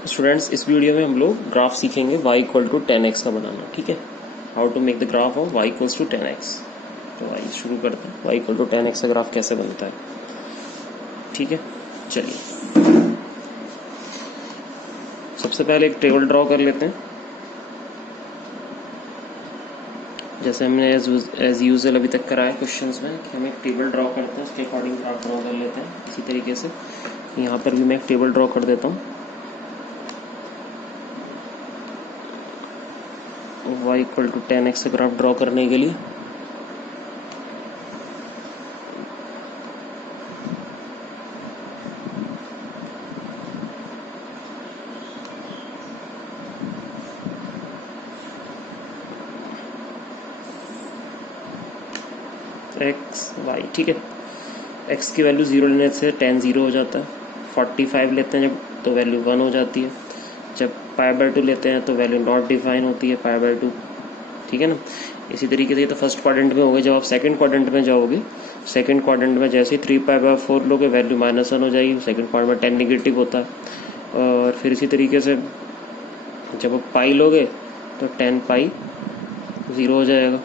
Students, इस video में हम लोग ग्राफ सीखेंगे y इक्वल टू 10x का बनाना। ठीक है, how to make the graph of y equals to 10x। तो आइए शुरू करते हैं, y इक्वल टू 10x का ग्राफ कैसे बनता है। ठीक है, चलिए सबसे पहले एक टेबल ड्रॉ कर लेते हैं, जैसे हमने एज यूजल अभी तक कराया क्वेश्चंस में कि हम एक टेबल ड्रॉ करते हैं, उसके अकॉर्डिंग ग्राफ ड्रॉ कर लेते हैं। इसी तरीके से यहाँ पर भी मैं एक टेबल ड्रॉ कर देता हूँ y इक्वल टू 10x का ग्राफ ड्रॉ करने के लिए। एक्स वाई, ठीक है, एक्स की वैल्यू 0 लेने से 10 0 हो जाता है। 45 लेते हैं जब तो वैल्यू 1 हो जाती है। जब π/2 लेते हैं तो वैल्यू नॉट डिफाइन होती है π/2। ठीक है ना। इसी तरीके से ये तो फर्स्ट क्वाड्रेंट में हो गए। जब आप सेकंड क्वाड्रेंट में जाओगे, सेकंड क्वाड्रेंट में जैसे ही 3π/4 लोगे वैल्यू -1 हो जाएगी। सेकंड क्वाड्रेंट में 10 नेगेटिव होता है। और फिर इसी तरीके से जब आप पाई लोगे तो 10π 0 हो जाएगा।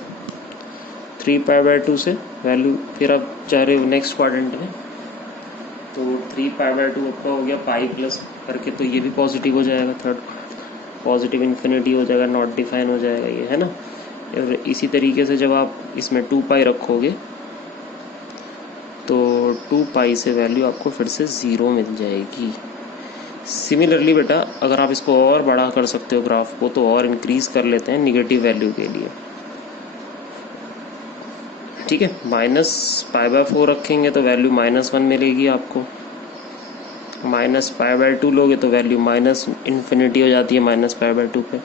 3π/2 से वैल्यू फिर आप जा रहे हो नेक्स्ट क्वाड्रेंट में, तो 3π/2 आपका हो गया पाई प्लस करके, तो ये भी पॉजिटिव हो जाएगा। थर्ड पॉजिटिव इन्फिनिटी हो जाएगा, नॉट डिफाइन हो जाएगा ये, है ना। और इसी तरीके से जब आप इसमें 2π रखोगे तो 2π से वैल्यू आपको फिर से 0 मिल जाएगी। सिमिलरली बेटा, अगर आप इसको और बड़ा कर सकते हो ग्राफ को, तो और इंक्रीज कर लेते हैं नेगेटिव वैल्यू के लिए। ठीक है, -π/4 रखेंगे तो वैल्यू -1 मिलेगी आपको। -π/2 लोगे तो वैल्यू माइनस इन्फिनिटी हो जाती है -π/2 पे।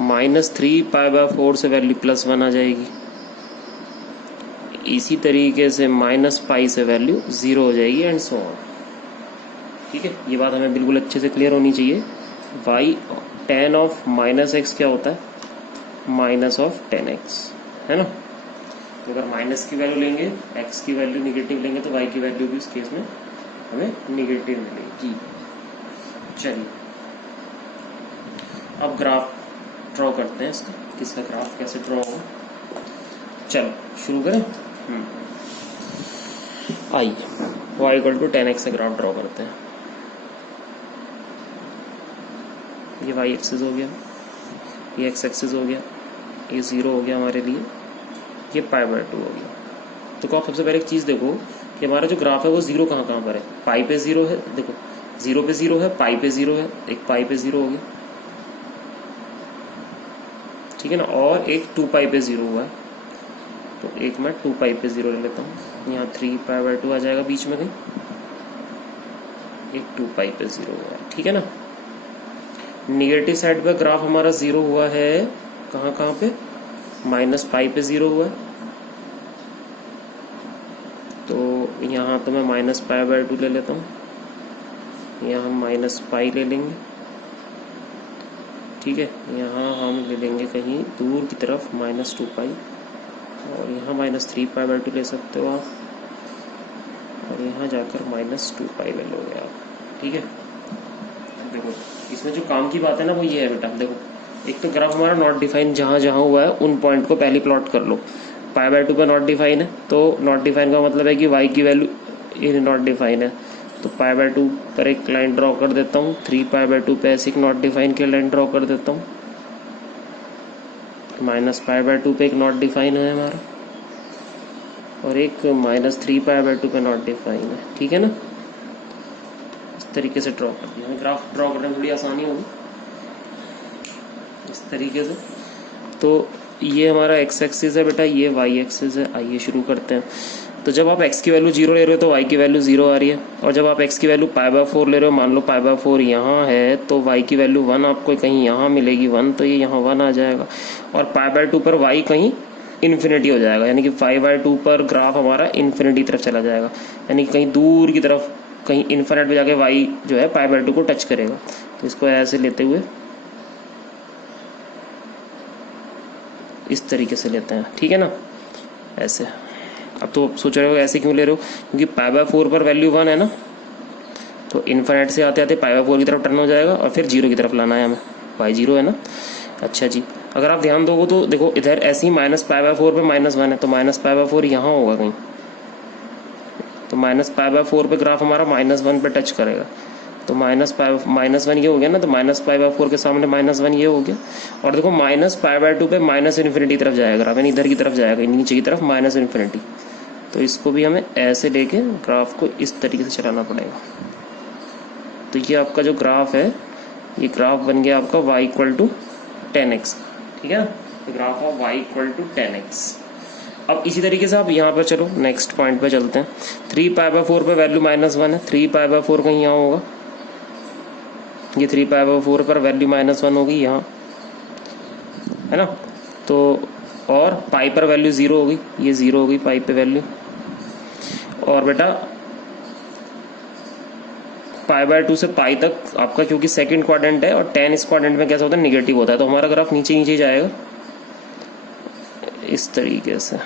-3π/4 से वैल्यू +1 आ जाएगी। इसी तरीके से -π से वैल्यू 0 हो जाएगी एंड सो ऑन। ठीक है, ये बात हमें बिल्कुल अच्छे से क्लियर होनी चाहिए। y tan ऑफ -x क्या होता है? माइनस ऑफ 10x, है ना। तो अगर माइनस की वैल्यू लेंगे, x की वैल्यू निगेटिव लेंगे, तो y की वैल्यू भी इस केस में हमें निगेटिव मिलेगी। चलिए अब ग्राफ ड्रॉ करते हैं इसका, किसका ग्राफ कैसे ड्रॉ हो। चलो शुरू करें। आइए y इक्वल टू 10x से ग्राफ ड्रॉ करते हैं। ये y एक्सिस हो गया, ये x एक्सिस हो गया, ये 0 हो गया हमारे लिए, ये π/2 हो गया। तो आप सबसे पहले एक चीज़ देखो कि हमारा जो ग्राफ है वो 0 कहाँ कहाँ पर है। पाई पे 0 है, देखो 0 पे 0 है, पाई पे 0 है, एक पाई पे 0 हो गया, ठीक है ना। और एक 2π पे 0 हुआ है, तो एक मैं 2π पे 0 ले लेता हूँ। यहाँ 3π/2 आ जाएगा बीच में कहीं, एक 2π पे 0 हुआ है, ठीक है ना। निगेटिव साइड पे ग्राफ हमारा 0 हुआ है, कहाँ कहाँ पे? -π पे 0 हुआ है, तो यहाँ तो मैं -π/2 ले लेता हूँ, यहाँ हम -π ले लेंगे, ठीक है। यहाँ हम ले लेंगे कहीं दूर की तरफ -2π, और यहाँ -3π/2 ले सकते हो आप, और यहाँ जाकर -2π ले लोगे आप, ठीक है। देखो इसमें जो काम की बात है ना वो ये है बेटा, देखो एक तो ग्राफ हमारा नॉट डिफाइन जहाँ जहाँ हुआ है उन पॉइंट को पहले प्लॉट कर लो। π/2 पे नॉट डिफाइन है, तो नॉट डिफाइन का मतलब है कि y की वैल्यू ये नॉट डिफाइन है, तो π/2 पर एक लाइन ड्रॉ कर देता हूँ। 3π/2 पे ऐसे एक नॉट डिफाइन की लाइन ड्रॉ कर देता हूँ। -π/2 पे एक नॉट डिफाइन है हमारा, और एक -3π/2 पे नॉट डिफाइन है, ठीक है ना। इस तरीके से ड्रॉ कर दिया। ग्राफ ड्रॉ करने में थोड़ी आसानी होगी इस तरीके से। तो ये हमारा x एक्सिस है बेटा, ये y एक्सिस है। आइए शुरू करते हैं। तो जब आप x की वैल्यू 0 ले रहे हो तो y की वैल्यू 0 आ रही है, और जब आप x की वैल्यू π/4 ले रहे हो, मान लो π/4 यहाँ है, तो y की वैल्यू 1 आपको कहीं यहाँ मिलेगी 1, तो ये यहाँ 1 आ जाएगा। और π/2 पर y कहीं इन्फिनिटी हो जाएगा, यानी कि 5/2 पर ग्राफ हमारा इन्फिनिटी तरफ चला जाएगा, यानी कि कहीं दूर की तरफ, कहीं इन्फिनिट पे जाके y जो है π/2 को टच करेगा। तो इसको ऐसे लेते हुए इस तरीके से लेते हैं, ठीक है ना, ऐसे। अब तो सोच रहे हो ऐसे क्यों ले रहे हो, क्योंकि π/4 पर वैल्यू 1 है ना, तो इन्फिनिट से आते आते पाई बाय 4 की तरफ टर्न हो जाएगा और फिर 0 की तरफ लाना है हमें, y0 है ना। अच्छा जी, अगर आप ध्यान दोगे तो देखो इधर ऐसे ही माइनस पाई बाय 4 पे -1 है, तो माइनस पाई बाय 4 यहाँ होगा कहीं, तो माइनस पाई बाय 4 पे ग्राफ हमारा -1 पे टच करेगा, तो -1 ये हो गया ना, तो माइनस पाई बाय 4 के सामने -1 ये हो गया। और देखो माइनस पाई बाय 2 पे माइनस इन्फिनिटी तरफ जाएगा ग्राफ, यानी इधर की तरफ जाएगा, नीचे की तरफ माइनस इन्फिनिटी। तो इसको भी हमें ऐसे लेके ग्राफ को इस तरीके से चलाना पड़ेगा। तो ये आपका जो ग्राफ है, ये ग्राफ बन गया आपका y = 10x, ठीक है, तो ग्राफ ऑफ y = 10x। अब इसी तरीके से आप यहाँ पर चलो नेक्स्ट पॉइंट पे चलते हैं। 3 पाई बाय 4 पे वैल्यू -1 है, 3 पाई बाय 4 कहीं यहाँ होगा, ये 3 पाई बाय 4 पर वैल्यू -1 होगी यहाँ, है ना। तो और पाई पर वैल्यू 0 होगी, ये 0 होगी पाई पे वैल्यू। और बेटा पाई बाय 2 से पाई तक आपका क्योंकि सेकंड क्वाड्रेंट है और 10 इस क्वाड्रेंट में कैसा होता है, निगेटिव होता है, तो हमारा ग्राफ नीचे नीचे जाएगा इस तरीके से,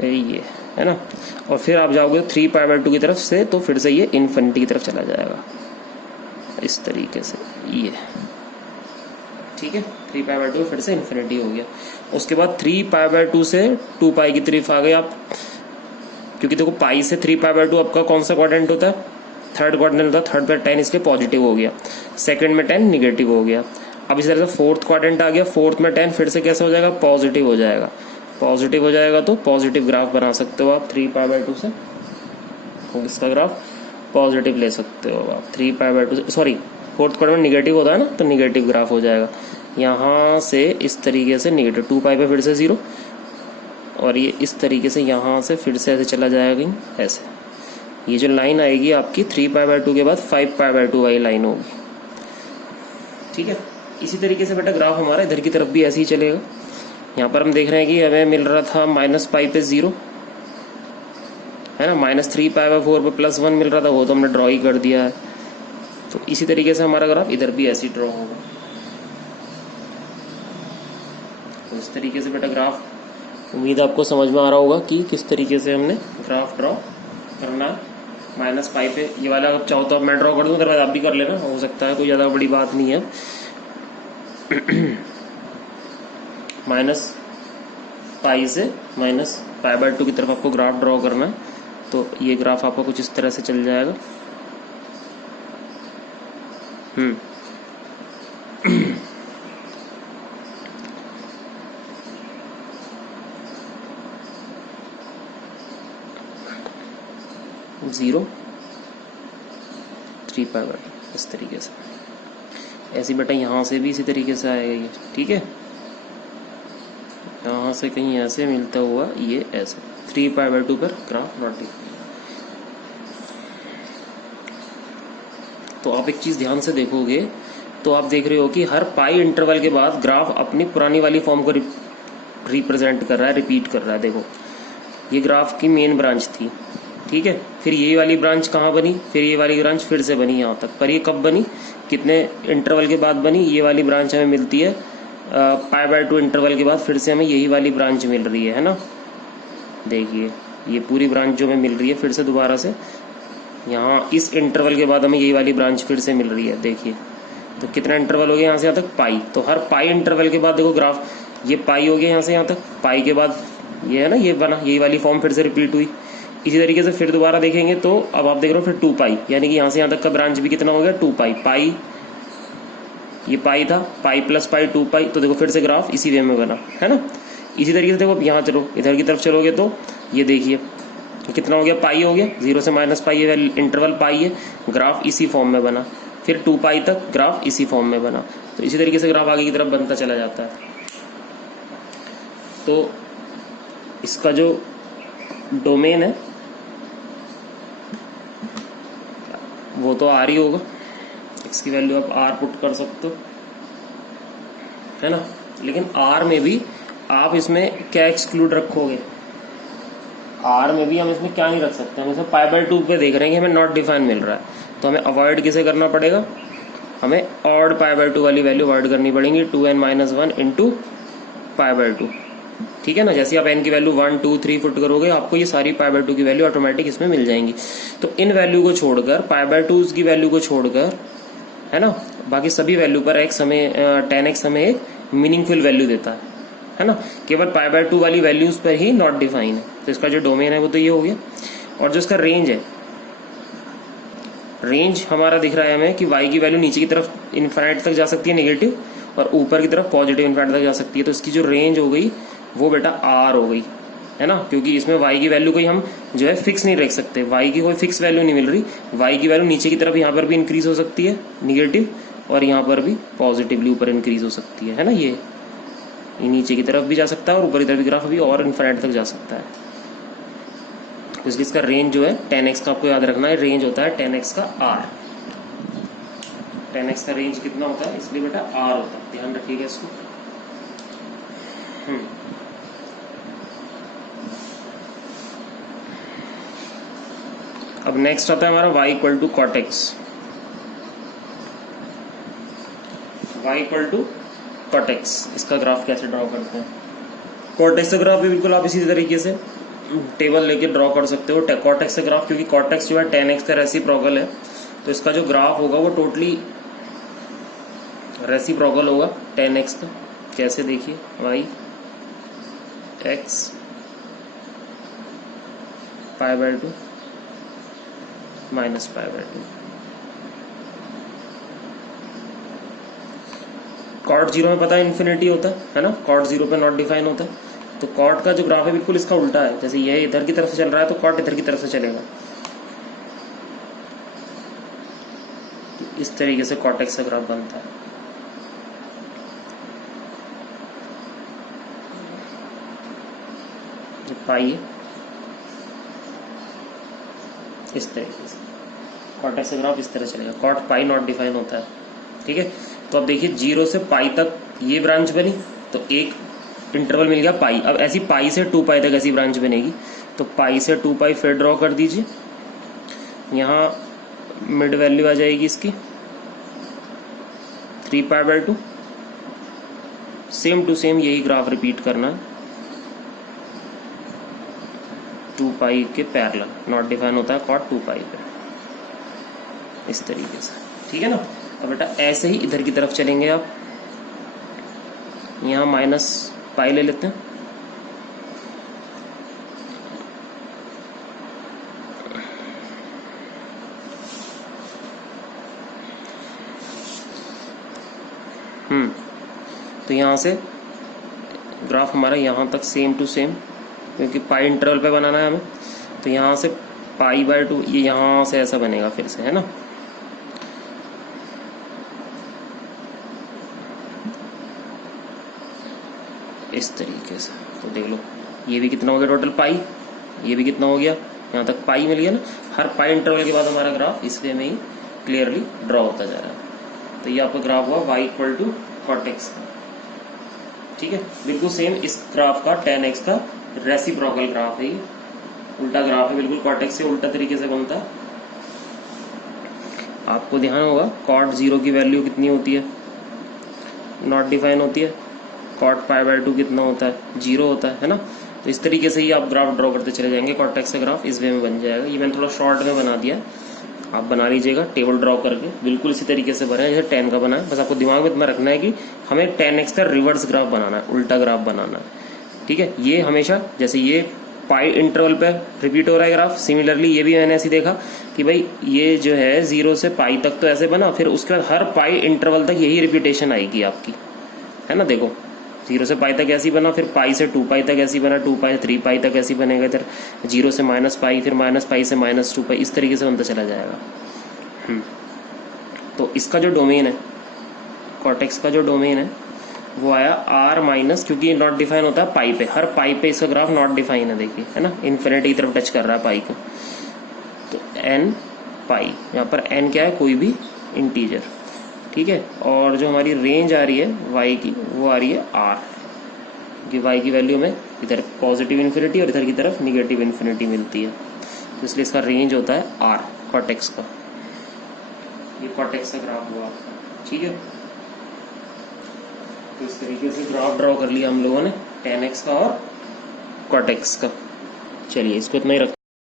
ये है ना। और फिर आप जाओगे 3 पाई बाय 2 की तरफ से, तो फिर से ये इन्फिनिटी की तरफ चला जाएगा इस तरीके से, ये ठीक है। 3 पाई बाय 2 फिर से इन्फिनिटी हो गया। उसके बाद 3 पाई बाय 2 से 2 पाई की तरफ आ गए आप, क्योंकि देखो पाई से 3 पाई बाय 2 आपका कौन सा क्वाड्रेंट होता है, थर्ड क्वाड्रेंट होता है, थर्ड पर 10 इसके पॉजिटिव हो गया, सेकंड में 10 निगेटिव हो गया। अब इस तरह से फोर्थ क्वाड्रेंट आ गया, फोर्थ में 10 फिर से कैसे हो जाएगा, पॉजिटिव हो जाएगा, पॉजिटिव हो जाएगा, तो पॉजिटिव ग्राफ बना सकते हो आप 3 पाई बाय 2 से, तो इसका ग्राफ पॉजिटिव ले सकते हो आप 3 पाई बाय 2 से। सॉरी, फोर्थ क्वाड्रेंट में निगेटिव होता है ना, तो निगेटिव ग्राफ हो जाएगा यहाँ से इस तरीके से निगेटिव, 2 पाई पे फिर से 0, और ये इस तरीके से यहाँ से फिर से ऐसे चला जाएगा ऐसे। ये जो लाइन आएगी आपकी 3 पाई बाय 2 के बाद 5 पाई बाय 2 वाली लाइन होगी, ठीक है। इसी तरीके से बेटा ग्राफ हमारा इधर की तरफ भी ऐसे ही चलेगा। यहाँ पर हम देख रहे हैं कि हमें मिल रहा था -पाई पे 0, है ना, -3 पाई बाय 4 पे +1 मिल रहा था, वो तो हमने ड्रॉ ही कर दिया है। तो इसी तरीके से हमारा ग्राफ इधर भी ऐसे ही ड्रॉ होगा। तो इस तरीके से बेटा ग्राफ, उम्मीद आपको समझ में आ रहा होगा कि किस तरीके से हमने ग्राफ ड्रॉ करना है। -पाई पे ये वाला आप चाहो तो अब मैं ड्रॉ कर दूँ, अदरवाइज आप भी कर लेना, हो सकता है, कोई ज़्यादा बड़ी बात नहीं है। -पाई से -पाई बाय 2 की तरफ आपको ग्राफ ड्रॉ करना है, तो ये ग्राफ आपका कुछ इस तरह से चल जाएगा। 0 3 पाई बाय 2 इस तरीके से, ऐसी बेटा यहाँ से भी इसी तरीके से आएगा ये, ठीक है। यहाँ से कहीं ऐसे मिलता हुआ ये ऐसे 3 पाई बाय 2 पर ग्राफ नॉट। तो आप एक चीज़ ध्यान से देखोगे तो आप देख रहे हो कि हर पाई इंटरवल के बाद ग्राफ अपनी पुरानी वाली फॉर्म को रिप्रेजेंट कर रहा है, रिपीट कर रहा है। देखो ये ग्राफ की मेन ब्रांच थी, ठीक है, फिर ये वाली ब्रांच कहाँ बनी, फिर ये वाली ब्रांच फिर से बनी यहाँ तक, पर ये कब बनी, कितने इंटरवल के बाद बनी, ये वाली ब्रांच हमें मिलती है पाई बाय 2 इंटरवल के बाद, फिर से हमें यही वाली ब्रांच मिल रही है ना। देखिए ये पूरी ब्रांच जो हमें मिल रही है फिर से दोबारा से यहाँ इस इंटरवल के बाद हमें यही वाली ब्रांच फिर से मिल रही है। देखिए तो कितना इंटरवल हो गया यहाँ से यहाँ तक, पाई, तो हर पाई इंटरवल के बाद देखो ग्राफ ये पाई हो गया यहाँ से यहाँ तक, पाई के बाद ये है ना, ये बना, यही वाली फॉर्म फिर से रिपीट हुई। इसी तरीके से फिर दोबारा देखेंगे तो अब आप देख रहे हो फिर 2 पाई, यानी कि यहाँ से यहाँ तक का ब्रांच भी कितना हो गया 2 पाई, पाई ये पाई था, पाई प्लस पाई 2 पाई, तो देखो फिर से ग्राफ इसी वे में बना, है ना। इसी तरीके से देखो अब यहाँ चलो इधर की तरफ चलोगे तो ये देखिए कितना हो गया, पाई हो गया, 0 से -पाई ये इंटरवल पाई है, ग्राफ इसी फॉर्म में बना, फिर 2 पाई तक ग्राफ इसी फॉर्म में बना। तो इसी तरीके से ग्राफ आगे की तरफ बनता चला जाता है। तो इसका जो डोमेन है वो तो आर ही होगा, एक्स की वैल्यू आप आर पुट कर सकते हो, है ना। लेकिन आर में भी आप इसमें क्या एक्सक्लूड रखोगे, आर में भी हम इसमें क्या नहीं रख सकते, हम इसमें पाई बाय 2 पे देख रहे हैं कि हमें नॉट डिफाइन मिल रहा है, तो हमें अवॉइड किसे करना पड़ेगा, हमें ऑड पाई बाय 2 वाली वैल्यू अवॉइड करनी पड़ेगी, 2n - 1 इंटू पाई बाय 2, ठीक है ना। जैसे आप n की वैल्यू 1 2 3 पुट करोगे आपको ये सारी π/2 की वैल्यू ऑटोमेटिक इसमें मिल जाएंगी। तो इन वैल्यू को छोड़कर π/2 की वैल्यू को छोड़कर, है ना, बाकी सभी वैल्यू पर x हमें tan x हमें एक मीनिंगफुल वैल्यू देता है ना। केवल π/2 वाली वैल्यूज पर ही नॉट डिफाइन है। तो इसका जो डोमेन है वो तो ये हो गया। और जो इसका रेंज है, रेंज हमारा दिख रहा है हमें कि y की वैल्यू नीचे की तरफ इन्फाइनाइट तक जा सकती है नेगेटिव, और ऊपर की तरफ पॉजिटिव इन्फाइनाइट तक जा सकती है। तो इसकी जो रेंज हो गई वो बेटा r हो गई, है ना, क्योंकि इसमें y की वैल्यू कोई हम जो है फिक्स नहीं रख सकते, y की कोई फिक्स वैल्यू नहीं मिल रही। y की वैल्यू नीचे की तरफ यहाँ पर भी इंक्रीज हो सकती है निगेटिव, और यहाँ पर भी पॉजिटिवली ऊपर इंक्रीज हो सकती है ना। ये नीचे की तरफ भी जा सकता है और ऊपर की तरफ की ग्राफ अभी और इन्फाइनाइट तक जा सकता है। इसलिए इसका रेंज जो है tan x का आपको याद रखना है, रेंज होता है tan x का r। tan x का रेंज कितना होता है, इसलिए बेटा r होता है, ध्यान रखिएगा इसको। अब नेक्स्ट आता है हमारा y equal to cot x. y equal to cot x, इसका ग्राफ कैसे ड्रॉ करते हैं। कॉट एक्स का ग्राफ भी बिल्कुल आप इसी तरीके से टेबल लेके ड्रॉ कर सकते हो। कॉट एक्स का ग्राफ, क्योंकि कॉट एक्स जो है tan x का रेसिप्रोकल है, तो इसका जो ग्राफ होगा वो टोटली रेसिप्रोकल होगा tan x का। कैसे देखिए, y x π/2 minus π/2। Cot zero में पता है इन्फिनिटी होता है ना, कॉट जीरो पे नॉट डिफाइन होता है। तो कॉट का जो ग्राफ है बिल्कुल इसका उल्टा है, जैसे ये इधर की तरफ से चल रहा है तो कॉट इधर की तरफ से चलेगा। इस तरीके से कॉट एक्स का ग्राफ बनता है। पाई इस तरीके से कॉट एक्स का ग्राफ इस तरह चलेगा, कॉट पाई नॉट डिफाइन होता है। ठीक है, तो अब देखिए 0 से पाई तक ये ब्रांच बनी, तो एक इंटरवल मिल गया पाई। अब ऐसी पाई से 2 पाई तक ऐसी ब्रांच बनेगी, तो पाई से 2 पाई फिर ड्रॉ कर दीजिए। यहाँ मिड वैल्यू आ जाएगी इसकी 3π/2। सेम टू सेम यही ग्राफ रिपीट करना है 2 पाई के पैरेलल, नॉट डिफाइन होता है कॉट 2 पाई पे, इस तरीके से। ठीक है ना। अब बेटा ऐसे ही इधर की तरफ चलेंगे आप, यहाँ माइनस पाई ले लेते हैं। तो यहाँ से ग्राफ हमारा यहाँ तक सेम टू सेम, क्योंकि पाई इंटरवल पे बनाना है हमें, तो यहाँ से π/2 ये यहाँ से ऐसा बनेगा फिर से, है ना। इस तरीके से तो देख लो, ये भी कितना हो गया टोटल पाई, ये भी कितना हो गया, यहाँ तक पाई मिल गया ना। हर पाई इंटरवल के बाद हमारा ग्राफ इस वे में ही क्लियरली ड्रॉ होता जा रहा है। तो ये आपका ग्राफ हुआ y equal to cot x का। ठीक है, बिल्कुल सेम इस ग्राफ का tan x का रेसिप्रोकल ग्राफ है, ये उल्टा ग्राफ है बिल्कुल, कॉट एक्स से उल्टा तरीके से बनता है। आपको ध्यान होगा कॉट 0 की वैल्यू कितनी होती है, नॉट डिफाइन होती है। कॉट π/2 कितना होता है, 0 होता है ना। तो इस तरीके से ही आप ग्राफ ड्रॉ करते चले जाएंगे, कॉट एक्स का ग्राफ इस वे में बन जाएगा। ये मैंने थोड़ा शॉर्ट में बना दिया, आप बना लीजिएगा टेबल ड्रॉ करके, बिल्कुल इसी तरीके से बना है जैसे tan का बना है। बस आपको दिमाग में इतना रखना है कि हमें tan x का रिवर्स ग्राफ बनाना है, उल्टा ग्राफ बनाना है। ठीक है, ये हमेशा जैसे ये पाई इंटरवल पे रिपीट हो रहा है ग्राफ, सिमिलरली ये भी मैंने ऐसे देखा कि भाई ये जो है 0 से पाई तक तो ऐसे बना, फिर उसके बाद हर पाई इंटरवल तक यही रिपीटेशन आएगी आपकी, है ना। देखो 0 से पाई तक ऐसी बना, फिर पाई से 2 पाई तक ऐसी बना, 2 पाई से 3 पाई तक ऐसी बनेगा, इधर 0 से माइनस पाई, फिर माइनस पाई से -2 पाई, इस तरीके से बनता चला जाएगा। तो इसका जो डोमेन है, कॉटेक्स का जो डोमेन है वो आया r माइनस, क्योंकि नॉट डिफाइन होता है पाई पे, हर पाई पे इसका ग्राफ नॉट डिफाइन है, देखिए, है ना, इन्फिनिटी की तरफ टच कर रहा है पाई को। तो n पाई, यहाँ पर n क्या है, कोई भी इंटीजर। ठीक है, और जो हमारी रेंज आ रही है y की वो आ रही है r, क्योंकि y की वैल्यू में इधर पॉजिटिव इन्फिनिटी और इधर की तरफ निगेटिव इन्फिनिटी मिलती है, तो इसलिए इसका रेंज होता है r कॉटेक्स का। ये कॉटेक्स का ग्राफ हुआ। ठीक है, तो इस तरीके से ग्राफ ड्रॉ कर लिया हम लोगों ने। tan x का और cot x का। चलिए इसको इतना ही रख